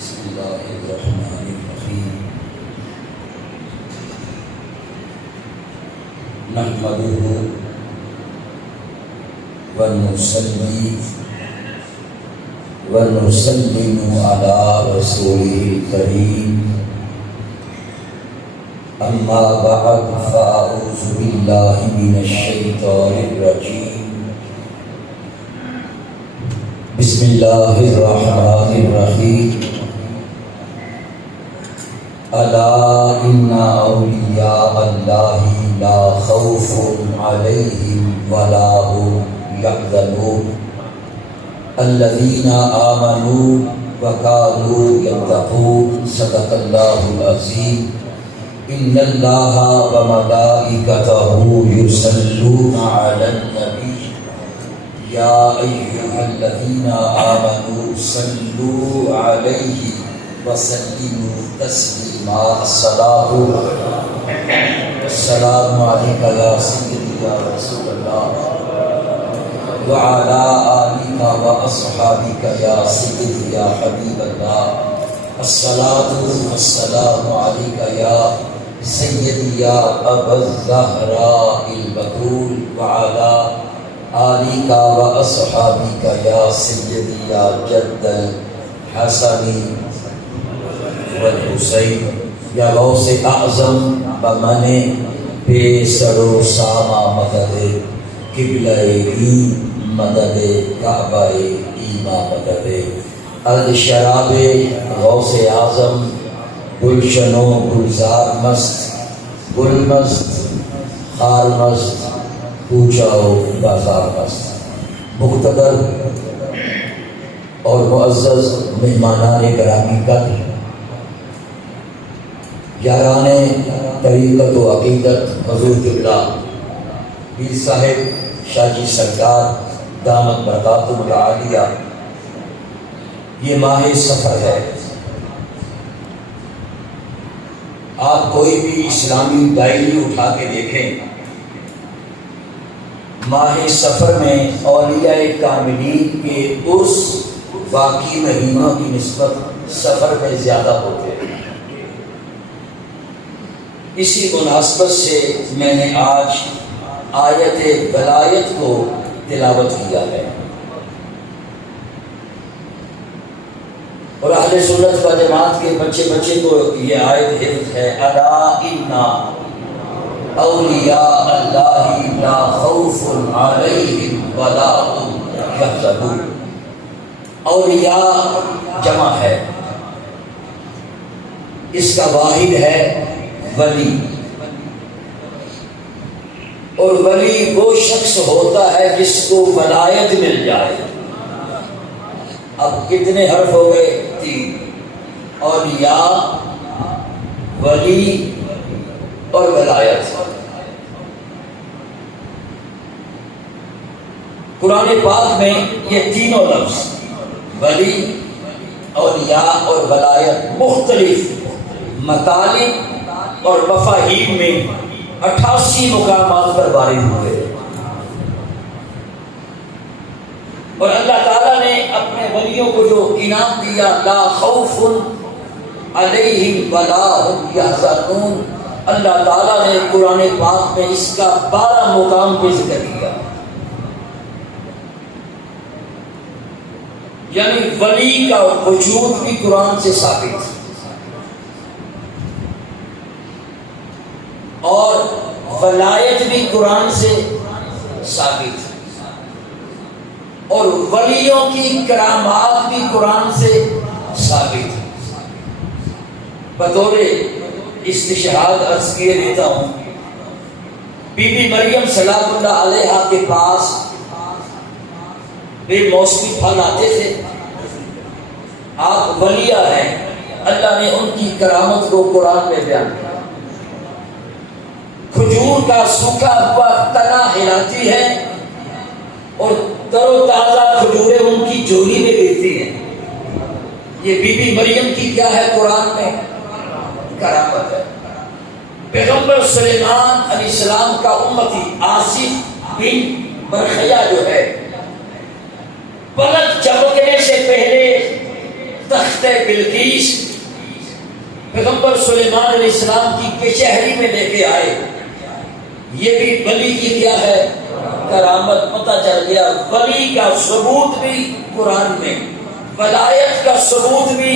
بسم اللہ الرحمن الرحیم نحمده ونصلی ونسلم علی رسوله الکریم اما بعد فاعوذ باللہ من الشیطان الرجیم بسم اللہ الرحمن الرحیم الا ان اولیاء اللہ لا خوف علیہم ولا هم يحزنون الذین آمنوا وكانوا يتقون صدق اللہ العظیم ان اللہ وملائکته یصلون علی النبی یا ایھا الذین آمنوا صلوا علیہ وسلموا تسلیما الصلاۃ والسلام علیک یا سیدی یا رسول اللہ وعلی آلک واصحابک یا سیدی یا حبیب اللہ الصلاۃ والسلام علیک یا سیدی یا ابا الزہراء البتول وعلی آلک واصحابک یا سیدی یا جد الحسن والحسین یا غوث اعظم بمن بے سر و سامہ مدد قبلہ این مدد کعبہ ایما مدد الشراب غوث اعظم گلشن و گلزار مست گل مست خار مست کوچہ و بازار مست مقتدر اور معزز مہمانان گرامی قدر یاران طریقت و عقیدت حضور قبلہ پیر صاحب شاہ جی سرکار دامت برکاتہ العالیہ، یہ ماہ سفر ہے۔ آپ کوئی بھی اسلامی ڈائری اٹھا کے دیکھیں، ماہ سفر میں اولیاء کاملین کے عرس باقی مہینوں کی نسبت سفر میں زیادہ ہوتے ہیں۔ اسی مناسبت سے میں نے آج آیت ولایت کو تلاوت کیا ہے، اور اہل سنت و جماعت کے بچے کو یہ آیت حفظ ہے، الا ان اولیاء اللہ لا خوف علیہم ولا هم یحزنون۔ اولیاء جمع ہے، اس کا واحد ہے ولی، اور ولی وہ شخص ہوتا ہے جس کو ولایت مل جائے۔ اب کتنے حرف ہو گئے؟ 3، اولیاء، ولی اور ولایت۔ قرآن پاک میں یہ تینوں لفظ ولی، اولیاء اور ولایت مختلف مطالب اور مفاہیم میں 88 مقامات پر وارد ہوئے، اور اللہ تعالیٰ نے اپنے ولیوں کو جو انعام دیا، لا خوف علیہم ولا هم یحزنون، اللہ تعالیٰ نے قرآن پاک میں اس کا 12 مقام پہ ذکر کیا۔ یعنی ولی کا وجود بھی قرآن سے ثابت، اور ولایت بھی قرآن سے ثابت، اور ولیوں کی کرامات بھی قرآن سے ثابت۔ بطور استشہاد عرض کیے دیتا ہوں، بی بی مریم سلام اللہ علیہا کے پاس بے موسمی پھل آتے تھے۔ آپ ولیہ ہیں، اللہ نے ان کی کرامت کو قرآن میں بیان کیا۔ کھجور کا سوکھا ہوا تنا ہلاتی ہے اور تر و تازہ کھجوریں ان کی جولی میں دیتی ہیں۔ یہ بی بی مریم کی کیا ہے؟ قرآن میں کرامت ہے۔ پیغمبر سلیمان علیہ السلام کا امتی آصف بن برخیہ جو ہے، پلک چمکنے سے پہلے تخت بلقیس پیغمبر سلیمان علیہ السلام کی کچہری میں لے کے آئے. یہ بھی ولی کی کیا ہے؟ کرامت. پتہ چل گیا ولی کا ثبوت بھی قرآن میں، ولایت کا ثبوت بھی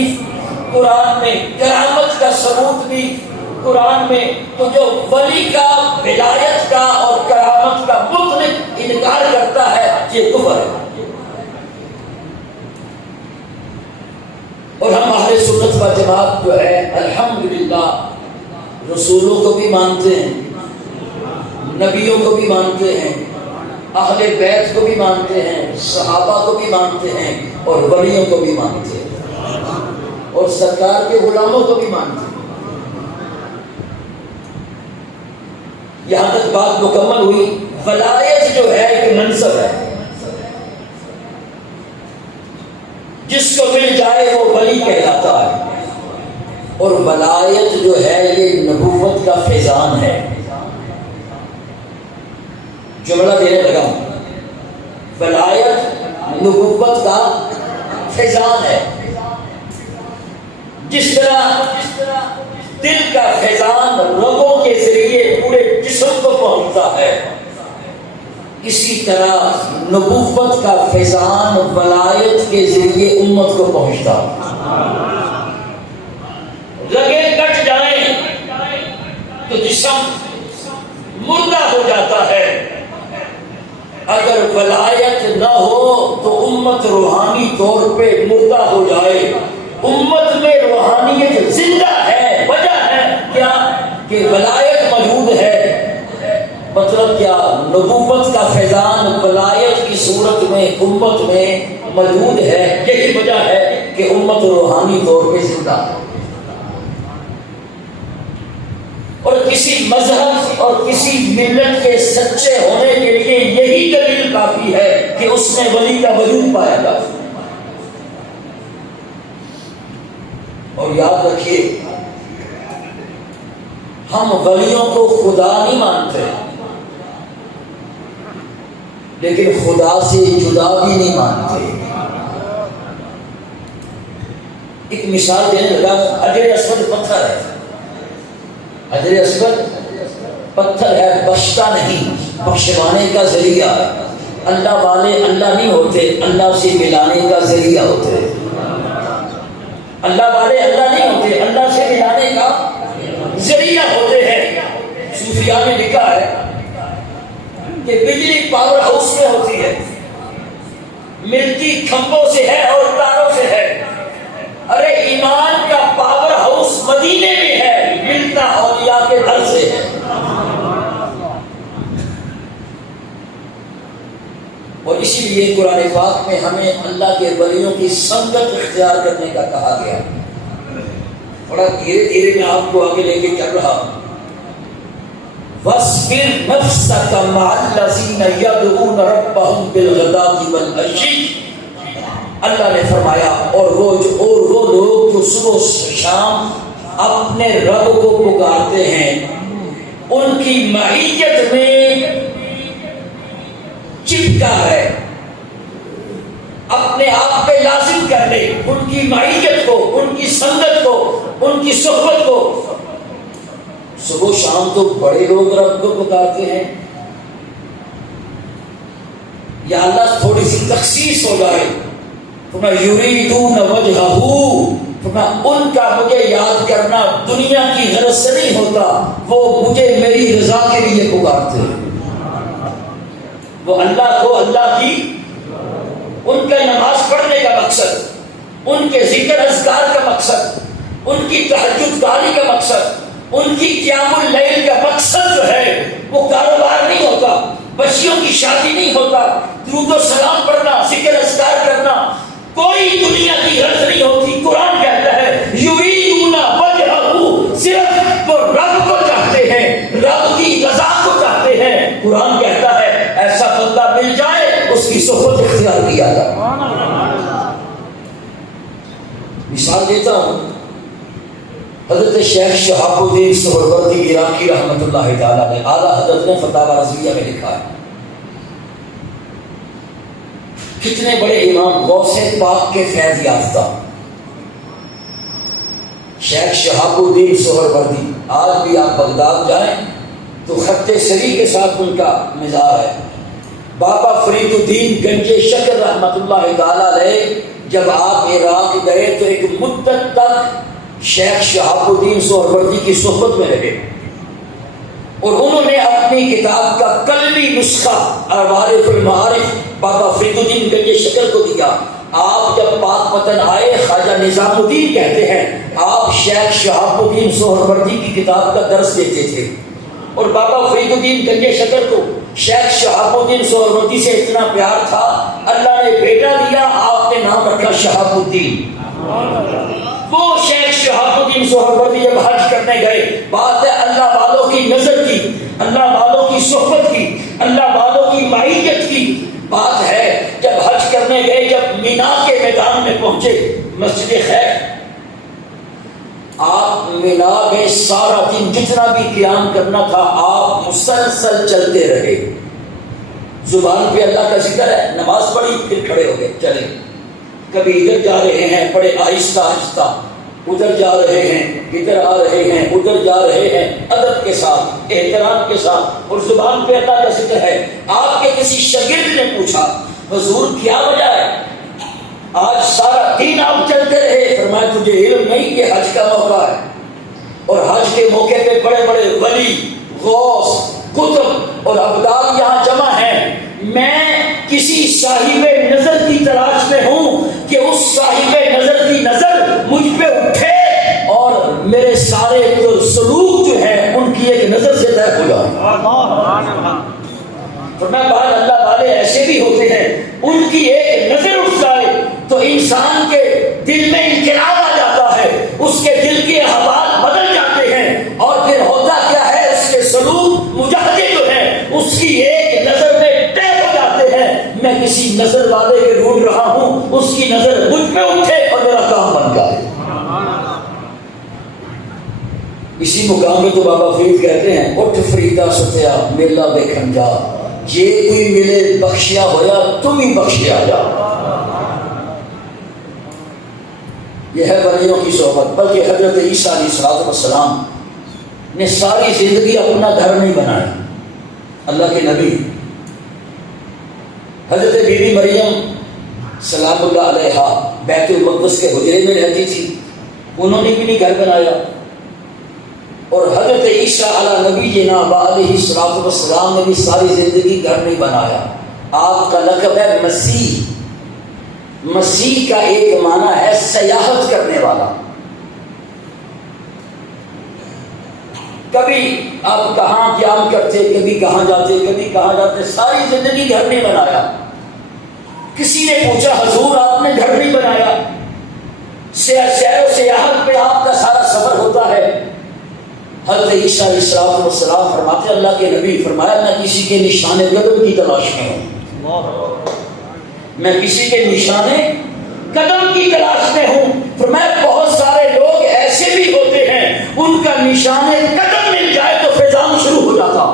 قرآن میں، کرامت کا ثبوت بھی قرآن میں. تو جو ولی کا، ولایت کا اور کرامت کا مطلق انکار کرتا ہے یہ کفر ہے. اور ہم اہل سنت و جماعت جو ہے الحمدللہ رسولوں کو بھی مانتے ہیں، نبیوں کو بھی مانتے ہیں، اہل بیت کو بھی مانتے ہیں، صحابہ کو بھی مانتے ہیں اور ولیوں کو بھی مانتے ہیں اور سرکار کے غلاموں کو بھی مانتے ہیں. یہاں تک بات مکمل ہوئی. ولایت جو ہے ایک منصب ہے، جس کو مل جائے وہ ولی کہلاتا ہے. اور ولایت جو ہے یہ نبوت کا فیضان ہے. جملہ دینے لگا ہوں، ولایت نبوت کا فیضان ہے. جس طرح دل کا فیضان رگوں کے ذریعے پورے جسم کو پہنچتا ہے، اسی طرح نبوت کا فیضان ولایت کے ذریعے امت کو پہنچتا. رگیں کٹ جائیں تو جسم مردہ ہو جاتا ہے. اگر ولایت نہ ہو تو امت روحانی طور پہ مردہ ہو جائے. امت میں روحانیت زندہ ہے. وجہ ہے کیا؟ کہ ولایت موجود ہے. مطلب کیا؟ نبوت کا فیضان ولایت کی صورت میں امت میں موجود ہے. یہی وجہ ہے کہ امت روحانی طور پہ زندہ ہے. اور کسی مذہب اور کسی ملت کے سچے ہونے کے لیے یہی دلیل کافی ہے کہ اس میں ولی کا وجود پایا جائے. اور یاد رکھیے ہم ولیوں کو خدا نہیں مانتے، لیکن خدا سے جدا بھی نہیں مانتے. ایک مثال دینے لگا. حجر اسود پتھر ہے، حجر اسود پتھر ہے، بخشتا نہیں، بخشوانے کا ذریعہ. اللہ والے اللہ نہیں ہوتے، اللہ سے ملانے کا ذریعہ ہوتے. اللہ والے اللہ نہیں ہوتے، اللہ سے ملانے کا ذریعہ ہوتے ہیں. صوفیاء نے لکھا ہے کہ بجلی پاور ہاؤس میں ہوتی ہے، ملتی کھمبوں سے ہے اور تاروں سے ہے. ارے ایمان کا پاور ہاؤس مدینے میں ہے، ملتا اولیاء کے گھر سے ہے. اور اسی لیے قرآن پاک میں ہمیں اللہ کے ولیوں کی سنگت اختیار کرنے کا کہا گیا. بڑا دھیرے دھیرے میں آپ کو آگے لے کے چل رہا ہوں. وَاصْبِرْ نَفْسَكَ مَعَ الَّذِينَ يَدْعُونَ رَبَّهُمْ بِالْغَدَاةِ وَالْعَشِيِّ. اللہ نے فرمایا اور وہ لوگ جو صبح شام اپنے رب کو پکارتے ہیں، ان کی معیت میں چپکا ہے، اپنے آپ پہ لازم کر لے ان کی معیت کو، ان کی سنگت کو، ان کی صحبت کو. صبح شام تو بڑے لوگ رب کو پکارتے ہیں. یا اللہ تھوڑی سی تخصیص ہو جائے، یریدون وجہہ، ان کا مجھے یاد کرنا دنیا کی غرض سے نہیں ہوتا، وہ مجھے میری رضا کے لیے پکارتے ہیں. وہ اللہ کو، اللہ کی، ان کا نماز پڑھنے کا مقصد، ان کے ذکر اذکار کا مقصد، ان کی تہجد کاری کا مقصد، ان کی قیام اللیل کا مقصد جو ہے وہ کاروبار نہیں ہوتا، بچیوں کی شادی نہیں ہوتا، درود و سلام پڑھنا، ذکر اذکار کرنا، کوئی دنیا کی غرض نہیں ہوتی. قرآن کہتا ہے یریدون وجہہ، صرف وہ رب کو چاہتے ہیں، رب کی رضا کو چاہتے ہیں. قرآن کہتا ہے ایسا بندہ مل جائے اس کی صحبت اختیار کیا جائے. مثال دیتا ہوں، حضرت شیخ شہاب الدین سہروردی عراقی رحمۃ اللہ تعالیٰ نے اعلیٰ حضرت نے فتاوی رضویہ میں لکھا ہے. کتنے بڑے امام غوث پاک کے فیض یافتہ شیخ شہاب الدین سہروردی، آج بھی آپ بغداد جائیں تو خط سری کے ساتھ ان کا مزار ہے۔ بابا فرید الدین گنج شکر رحمۃ اللہ تعالیٰ علیہ جب آپ عراق گئے تو ایک مدت تک شیخ شہاب الدین سہروردی کی صحبت میں رہے، اور انہوں نے اپنی کتاب کا کلمی نسخہ معارف المعارف بابا فرید الدین گنج شکر کو دیا۔ آپ جب پاک پتن آئے، خواجہ نظام الدین کہتے ہیں آپ شیخ شہاب الدین سہروردی کی کتاب کا درس دیتے تھے، اور بابا فرید الدین گنج شکر کو شیخ شہاب الدین سہروردی سے اتنا پیار تھا، اللہ نے بیٹا دیا، آپ نے نام رکھا شہاب الدین۔ وہ شیخ شہاب الدین سہروردی جب حج کرنے گئے، بات ہے اللہ والوں کی نظر کی، اللہ والوں کی صحبت کی، اللہ والوں کی معیت کی بات ہے۔ جب حج کرنے گئے، جب مینا کے میدان میں پہنچے، مسجد خیر، آپ مینا میں سارا دن جتنا بھی قیام کرنا تھا آپ مسلسل چلتے رہے۔ زبان پہ اللہ کا ذکر ہے، نماز پڑھی پھر کھڑے ہو گئے، چلے، کبھی ادھر جا رہے ہیں بڑے آہستہ آہستہ، ادھر جا رہے ہیں، ادھر آ رہے ہیں، ادھر جا رہے ہیں، ادب کے ساتھ، احترام کے ساتھ، اور زبان پہ اللہ کا ذکر ہے۔ آپ کے کسی شاگرد نے پوچھا حضور کیا وجہ ہے آج سارا دن آپ چلتے رہے؟ فرمایا تجھے علم نہیں، یہ حج کا موقع ہے، اور حج کے موقع پہ بڑے بڑے ولی، غوث، قطب اور ابدال یہاں جمع ہیں، میں کسی صاحب نظر کی تلاش میں ہوں کہ اس صاحب نظر کی نظر مجھ پہ اٹھے اور میرے سارے جو سلوک جو ہیں ان کی ایک نظر سے طے ہو جائے۔ فرمایا بعض اللہ والے ایسے بھی ہوتے ہیں، ان کی ایک نظر اٹھ جائے تو انسان کے دل میں انقلاب آ جاتا ہے، اس کے دل کے احوال بدل جاتے ہیں، اور پھر ہوتا کیا ہے، اس کے سلوک مجاہدے جو ہیں اس کی ایک نظر میں طے ہو جاتے ہیں۔ میں کسی نظر والے کے ڈھونڈ رہا ہوں، اس کی نظر مجھ پہ اٹھے اور میرا کام بن جائے۔ اسی مقام میں تو بابا فرید کہتے ہیں اٹھ فریدا ستیا میلا دیکھن جا، جے کوئی ملے بخشیا ہویا تم ہی بخشیا جا۔ یہ ہے ولیوں کی صحبت۔ بلکہ حضرت عیسیٰ علیہ السلام نے ساری زندگی اپنا گھر نہیں بنایا، اللہ کے نبی حضرت بی بی مریم سلام اللہ علیہا بیت المقدس کے حجرے میں رہتی تھی، انہوں نے بھی نہیں گھر بنایا، اور حضرت عیسیٰ علیہ نبی جنا علیہ السلام نے بھی ساری زندگی گھر نہیں بنایا۔ آپ کا لقب ہے مسیح۔ مسیح کا ایک معنی ہے سیاحت کرنے والا۔ کبھی آپ کہاں قیام کرتے، کبھی کہاں جاتے، کبھی کہاں جاتے، ساری زندگی گھر نہیں بنایا۔ کسی نے پوچھا حضور آپ نے گھر نہیں بنایا، سیر و سیاحت پہ آپ کا سارا سفر ہوتا ہے۔ حضرت عیسیٰ علیہ السلام فرماتے اللہ کے نبی، فرمایا میں کسی کے نشان قدم کی تلاش میں ہوں، میں کسی کے نشان قدم کی تلاش میں ہوں۔ فرمایا بہت سارے لوگ ایسے بھی ہوتے ہیں ان کا نشان قدم مل جائے تو فیضان شروع ہو جاتا۔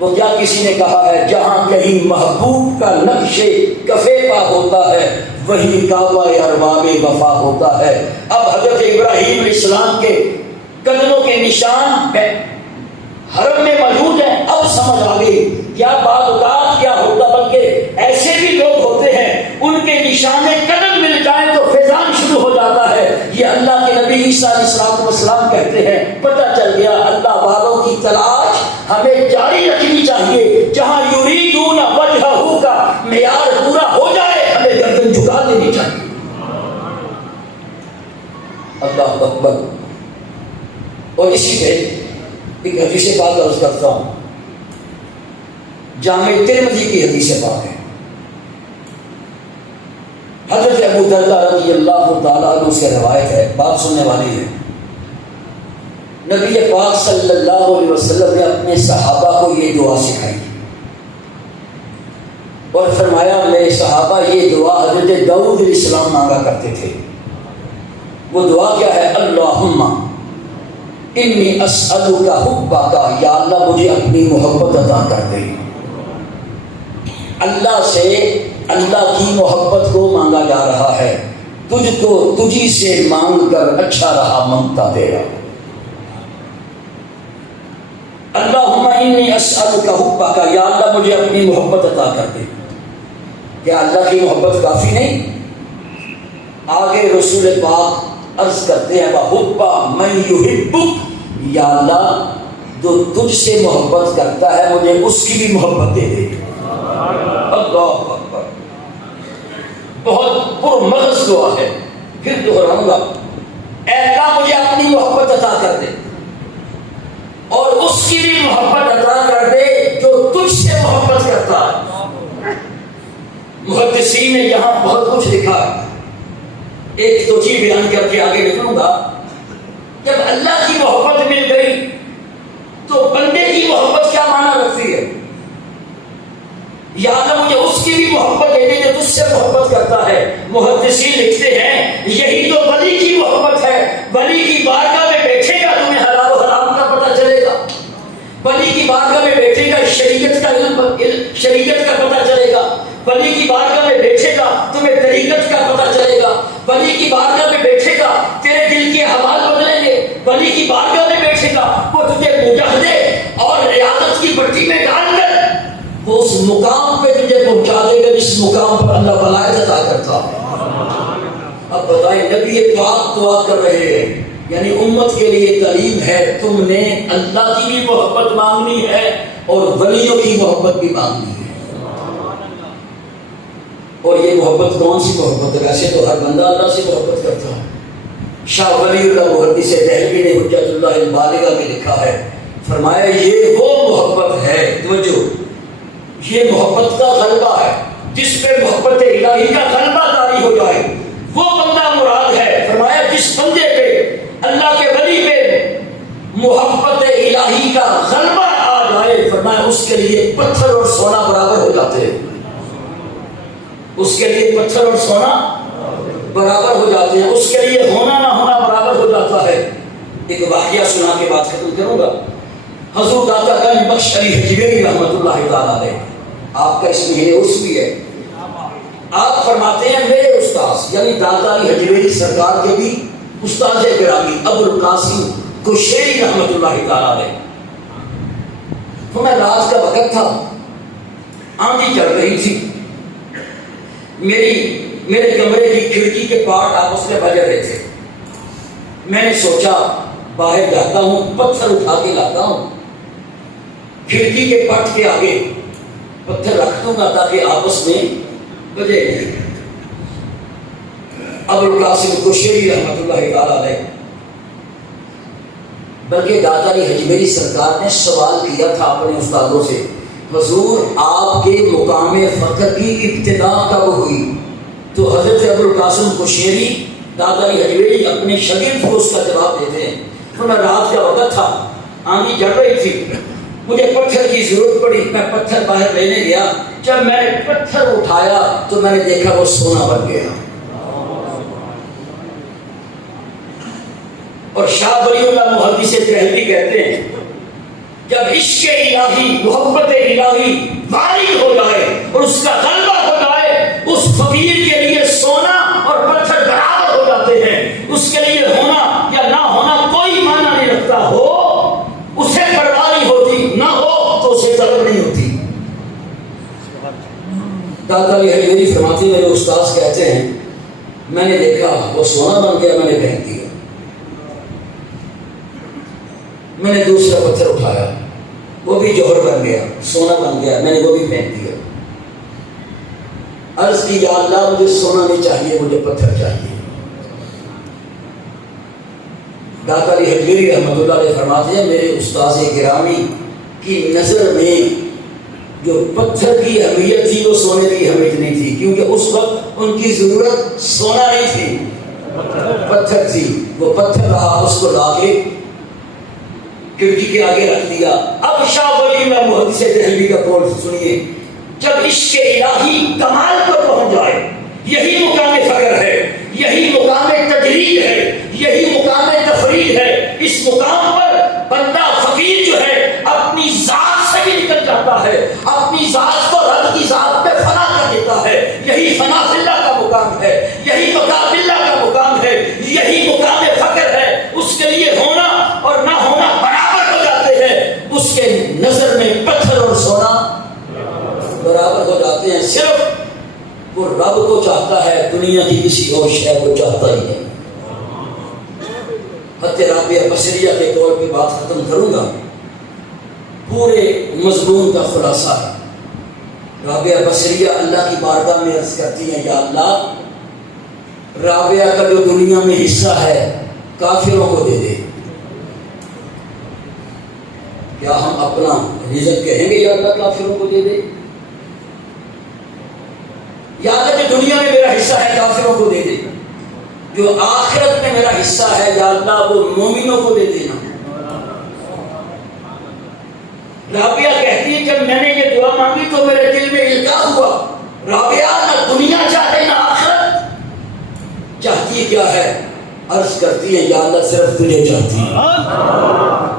وہ کیا کسی نے کہا ہے جہاں کہیں محبوب کا نقش کفے پا ہوتا ہے وہی کعبہ ارباب وفا ہوتا ہے۔ اب حضرت ابراہیم علیہ السلام کے قدموں کے نشان حرم میں موجود ہیں، اب سمجھ آ گئی کیا بات اوقات کیا ہوتا۔ بلکہ ایسے بھی لوگ ہوتے ہیں ان کے نشان قدم مل جائے تو فیضان شروع ہو جاتا ہے۔ یہ اللہ کے نبی عیسیٰ علیہ السلام کہتے ہیں پتہ چل گیا اللہ والوں کی تلاش ہمیں جاری رکھنی چاہیے، جہاں یریدون وجہہ کا معیار پورا ہو جائے ہمیں گردن جھکا دینی چاہیے۔ اللہ اکبر۔ اور اسی پہ ایک حدیث پاک عرض کرتا ہوں، جامع ترمذی کی حدیث پاک ہے، حضرت ابو درداء رضی اللہ تعالیٰ عنہ سے روایت ہے، بات سننے والی ہے۔ نبی پاک صلی اللہ علیہ وسلم نے اپنے صحابہ کو یہ دعا سکھائی اور فرمایا میرے صحابہ یہ دعا حضرت داؤد علیہ السلام مانگا کرتے تھے۔ وہ دعا کیا ہے؟ اللہم انی اسألک حبک، یا اللہ مجھے اپنی محبت عطا کر دے۔ اللہ سے اللہ کی محبت کو مانگا جا رہا ہے۔ تجھ کو تجھی سے مانگ کر اچھا رہا منگتا تیرا۔ اللہم انی اسألک حبک، یا اللہ مجھے اپنی محبت عطا کر دے۔ کیا اللہ کی محبت کافی نہیں؟ آگے رسول پاک عرض کرتے ہیں وَحُبَّ مَن يُحِبُّكَ، یا اللہ جو تجھ سے محبت کرتا ہے مجھے اس کی بھی محبت دے دے۔ اللہ اکبر، بہت پرمغز دعا ہے، پھر دہراؤں گا۔ اے اللہ مجھے اپنی محبت عطا کر دے اور اس کی بھی محبت عطا کر دے جو تجھ سے محبت کرتا ہے۔ محدثین نے یہاں بہت کچھ لکھا ہے، ایک تو چیز بیان کر کے آگے نکلوں گا۔ جب اللہ کی محبت مل گئی تو بندے کی محبت کیا معنی رکھتی ہے؟ یا اللہ مجھے اس کی بھی محبت دے دے جو تجھ سے محبت کرتا ہے۔ محدثین لکھتے ہیں یہی تو ولی کی محبت ہے۔ ولی کی بارگاہ میں بیٹھے گا تمہیں حلال و حرام کا پتہ چلے گا، ولی کی بارگاہ میں بیٹھے گا شریعت کا شریعت کا پتہ چلے گا، ولی کی بارگاہ میں بیٹھے گا تمہیں طریقت کا پتہ چلے گا، ولی کی بارگاہ میں بیٹھے گا تیرے دل کے حوال بدلیں گے، ولی کی بارگاہ میں بیٹھے گا وہ تجھے مجاہدے اور ریاضت کی پٹی میں ڈال کر وہ اس مقام پہ تجھے پہنچا دے گا جس مقام پر اللہ ولایت عطا کرتا ہے۔ اب بتائیں نبی پاک دعا کر رہے ہیں، یعنی امت کے لیے تعلیم ہے، تم نے اللہ کی بھی محبت مانگنی ہے اور ولیوں کی محبت بھی مانگنی ہے۔ اور یہ محبت کون سی محبت ہے؟ ویسے تو ہر بندہ اللہ سے محبت کرتا ہے۔ شاہ ولی اللہ محدث دہلوی نے حجت اللہ البالغہ میں لکھا ہے، فرمایا یہ وہ محبت ہے، توجہ، یہ محبت کا غلبہ ہے جس پہ محبت الہی کا غلبہ طاری ہو جائے، وہ بندہ مراد ہے۔ فرمایا جس بندے پہ اللہ کے ولی پہ محبت الہی کا غلبہ آ جائے، فرمایا اس کے لیے پتھر اور سونا برابر ہو جاتے ہیں، اس کے لیے پتھر اور سونا برابر ہو جاتے ہیں، اس کے لیے ہونا نہ ہونا برابر ہو جاتا ہے۔ ایک واقعہ سنا کے بات ختم کروں گا۔ حضور داتا گنج بخش علی حجویری رحمۃ اللہ تعالیٰ علیہ، آپ کا اس مہینے عرس بھی ہے، آپ فرماتے ہیں میرے استاذ یعنی داتا علی حجویری سرکار کے بھی استاد گرامی ابو القاسم کشیری رحمۃ اللہ تعالیٰ علیہ، تو میں رات کا وقت تھا، آندھی چل رہی تھی، میرے کمرے کی کھڑکی کے پارٹ آپس میں بجے رہے تھے، میں نے سوچا باہر جاتا ہوں پتھر اٹھا کے لاتا ہوں، کھڑکی کے پٹ کے آگے پتھر رکھ دوں گا تاکہ آپس میں بجے نہیں۔ ابو القاسم کشیری رحمۃ اللہ تعالیٰ علیہ، بلکہ داتا علی حجویری سرکار نے سوال کیا تھا اپنے استادوں سے، حضور آپ کے مقام فخر کی ابتدا کب ہوئی؟ تو حضرت ابو القاسم کشیری داتا علی حجویری اپنے شاگرد کو اس کا جواب دیتے ہیں، تو میں رات کا وقت تھا، آندھی چڑھ رہی تھی، مجھے پتھر کی ضرورت پڑی، میں پتھر باہر لینے گیا، جب میں نے پتھر اٹھایا تو میں نے دیکھا وہ سونا بن گیا۔ اور شاہ ولی اللہ محدث دہلوی کہتے ہیں جب عشق الہی محبت الہی وارد ہو جائے اور اس کا غلبہ ہو جائے، اس فقیر کے لیے سونا اور پتھر برابر ہو جاتے ہیں، اس کے لیے ہونا یا نہ ہونا کوئی معنی نہیں رکھتا، ہو اسے پرواہ نہیں ہوتی، نہ ہو تو اسے طلب نہیں ہوتی۔ داتا علی حجویری فرماتے ہیں میرے استاذ کہتے ہیں میں نے دیکھا وہ سونا بن گیا، میں نے پھینک دیا، میں نے دوسرا پتھر اٹھایا وہ بھی جوہر بن گیا، سونا بن گیا، میں نے وہ بھی پھینک دیا، عرض کی یا اللہ مجھے سونا نہیں چاہیے، مجھے پتھر چاہیے۔ داتا علی حجویری رحمۃ اللہ علیہ فرماتے ہیں میرے استاذ گرامی کی نظر میں جو پتھر کی اہمیت تھی وہ سونے کی اہمیت نہیں تھی، کیونکہ اس وقت ان کی ضرورت سونا نہیں تھی، پتھر تھی، وہ پتھر رہا، اس کو لا کے کھڑکی کے آگے رکھ دیا۔ اب شاہ ولی اللہ محدث دہلوی کا قول سنیے، جب عشق الہی کمال پر پہنچ جائے، یہی مقام فخر ہے، یہی مقام تجرید ہے، یہی مقام تفرید ہے، اس مقام پر بندہ فقیر جو ہے اپنی ذات سے بھی نکل جاتا ہے، اپنی ذات کو رب کی ذات پہ فنا کر دیتا ہے، یہی فنا فی اللہ کا مقام ہے، یہی بقا فی اللہ چاہتے ہیں، صرف وہ رب کو چاہتا ہے، دنیا کی کسی اور شے کو چاہتا ہی نہیں۔ حضرت رابعہ بصریہ کے طور پہ بات ختم کروں گا، پورے مضمون کا خلاصہ ہے۔ رابعہ بصریہ اللہ کی بارگاہ میں عرض کرتی ہیں، یا اللہ رابعہ کا جو دنیا میں حصہ ہے کافروں کو دے دے۔ کیا ہم اپنا رزق کہیں گے یا اللہ کافروں کو دے دے؟ یا اللہ جو دنیا میں میرا حصہ ہے کافروں کو دے دے، جو آخرت میں میرا حصہ ہے یا اللہ وہ مومنوں کو دے دینا۔ رابعہ کہتی ہے جب میں نے یہ دعا مانگی تو میرے دل میں القاء ہوا، رابعہ نہ دنیا چاہتے نہ آخرت چاہتی کیا ہے؟ عرض کرتی ہے یا اللہ صرف تجھے چاہتی ہے،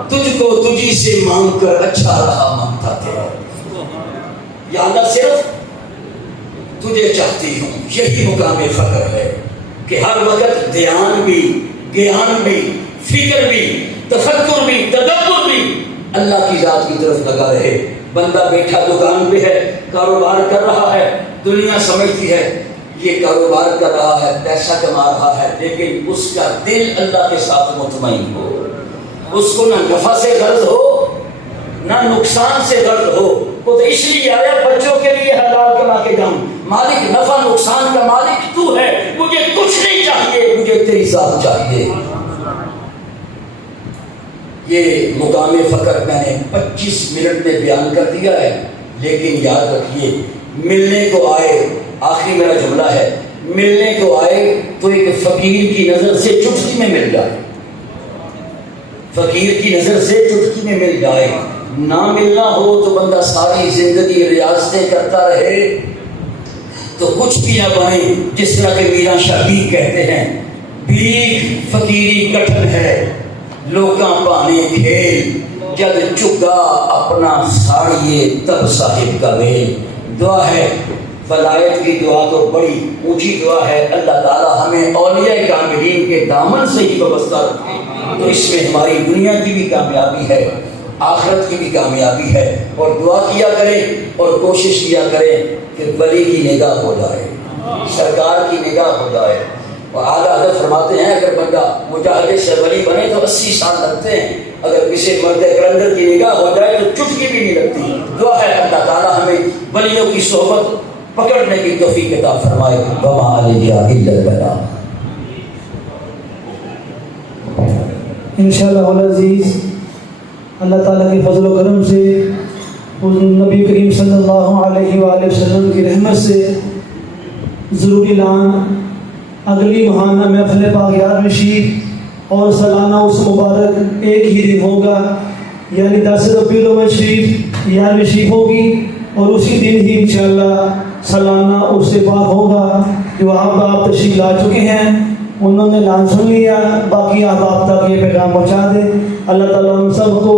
تجھ کو تجھی سے مانگ کر اچھا رہا مانگتا تھا، یا اللہ صرف تجھے چاہتی ہوں۔ یہی مقام فخر ہے کہ ہر وقت دھیان بھی، گیان بھی، فکر بھی، تفکر بھی، تدبر بھی اللہ کی ذات کی طرف لگا رہے۔ بندہ بیٹھا دکان پہ ہے، کاروبار کر رہا ہے، دنیا سمجھتی ہے یہ کاروبار کر رہا ہے، پیسہ کما رہا ہے، لیکن اس کا دل اللہ کے ساتھ مطمئن ہو، اس کو نہ نفع سے غرض ہو نہ نقصان سے غرض ہو۔ وہ تو اس لیے آیا بچوں کے لیے حلال کما کے جاؤں، مالک نفع نقصان کا مالک تو ہے، مجھے کچھ نہیں چاہیے، مجھے تیری ذات چاہیے۔ یہ مقام فخر میں نے 25 منٹ میں بیان کر دیا ہے، لیکن یاد رکھیے ملنے کو آئے، آخری میرا جملہ ہے، ملنے کو آئے تو ایک فقیر کی نظر سے چٹکی میں مل جائے، فقیر کی نظر سے چٹکی میں مل جائے۔ نہ ملنا ہو تو بندہ ساری زندگی ریاضتیں کرتا رہے تو کچھ بھی نہ بنے، جس طرح کہ میران شاہ بیگ کہتے ہیں، بیگ فقیری کٹھن ہے لوکاں پانے کھیل، جد چگا اپنا ساڑیے تب صاحب کا میل۔ دعا ہے ولایت کی دعا تو بڑی اونچی دعا ہے، اللہ تعالیٰ ہمیں اولیاء کاملین کے دامن سے ہی وابستہ رکھے، تو اس میں ہماری دنیا کی بھی کامیابی ہے، آخرت کی بھی کامیابی ہے۔ اور دعا کیا کریں اور کوشش کیا کریں کہ ولی کی نگاہ ہو جائے، سرکار کی نگاہ ہو جائے۔ اور اعلیٰ حضرت فرماتے ہیں اگر بندہ مجاہدے سے ولی بنے تو 80 سال لگتے ہیں، اگر کسی مرد کلندر کی نگاہ ہو جائے تو چٹکی بھی نہیں لگتی۔ دعا ہے اللہ تعالیٰ ہمیں ولیوں کی صحبت پکڑنے کی توفیق عطا فرمائے۔ وما علیہ الا البلاغ۔ انشاءاللہ العزیز اللہ تعالیٰ کے فضل و کرم سے، نبی کریم صلی اللہ علیہ وآلہ وسلم کی رحمت سے ضروری اعلان اگلی ماہانہ محفل پاک یار شریف اور سالانہ اس مبارک ایک ہی دن ہوگا، یعنی 10 ربیع الاول شریف یار شریف ہوگی، اور اسی دن ہی انشاءاللہ سالانہ اس سے پاک ہوگا۔ جو آپ تشریف لا چکے ہیں انہوں نے اعلان سن لیا، باقی آپ تک یہ پیغام پہنچا دیں۔ اللہ تعالیٰ ہم سب کو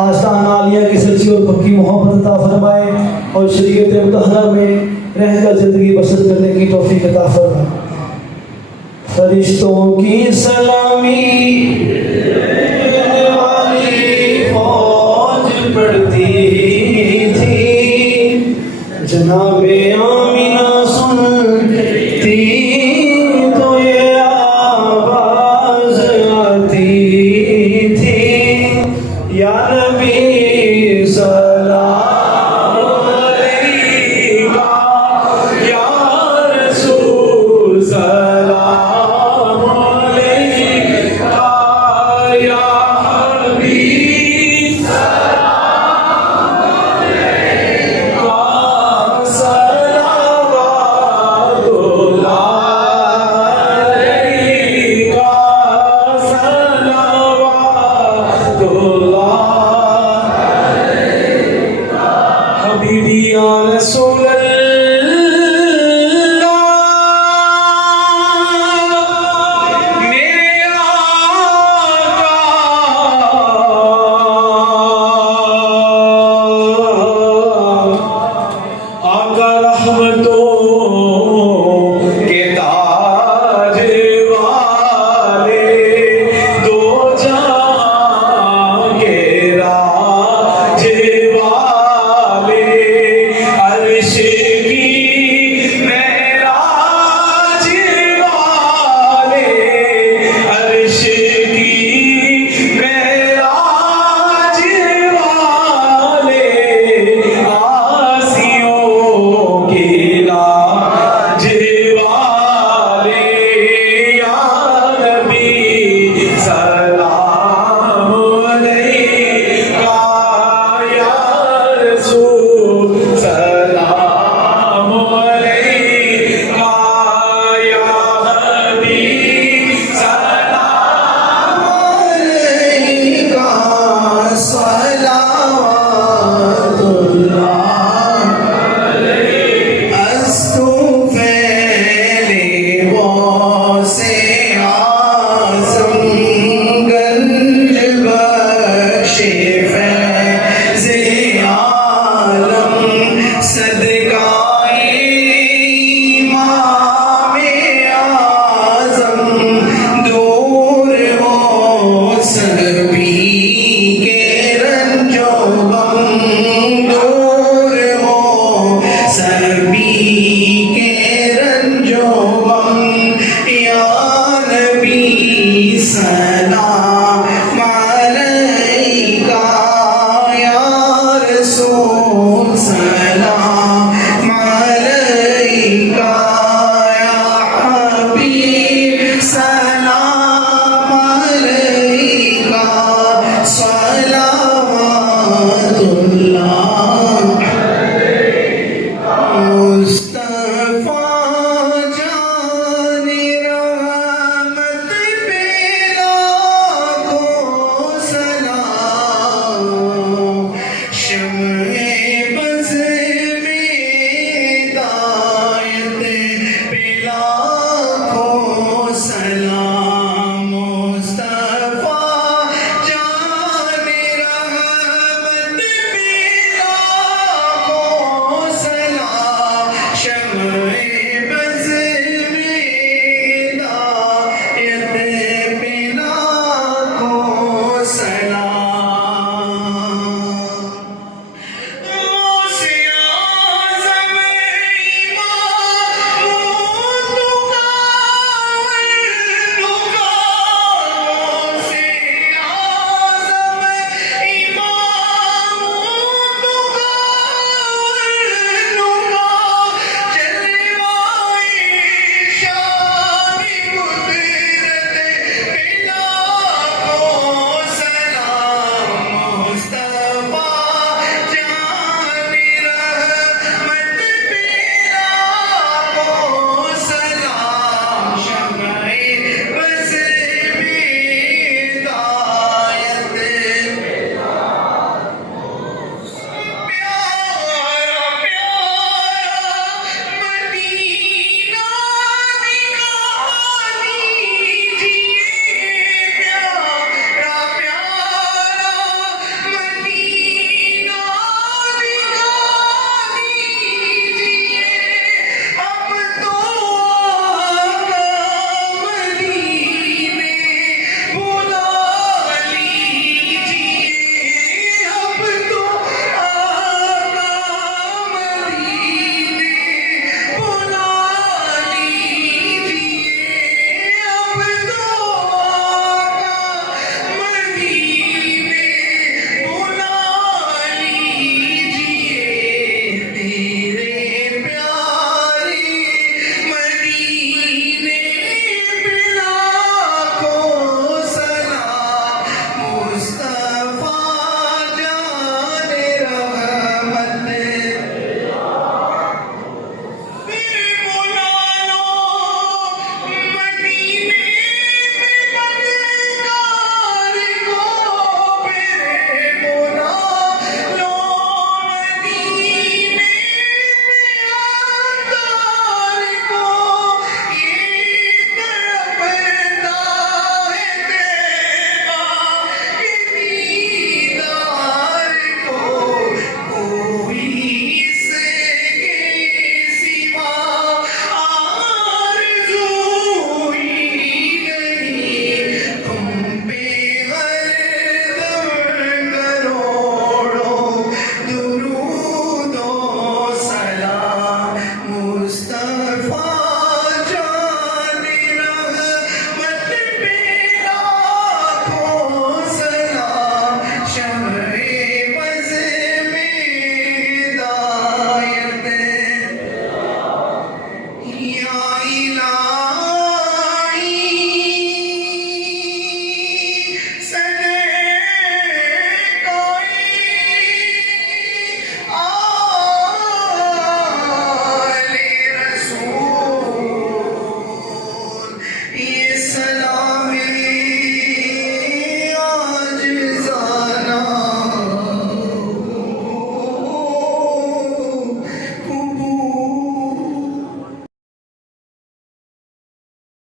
آستان عالیہ کی سچی اور پکی محبت عطا فرمائے اور شریعت مطہرہ میں رہ کر زندگی بسر کرنے کی توفیق عطا فرمائے۔ فرشتوں کی سلامی والی فوج پڑھتی تھی جناب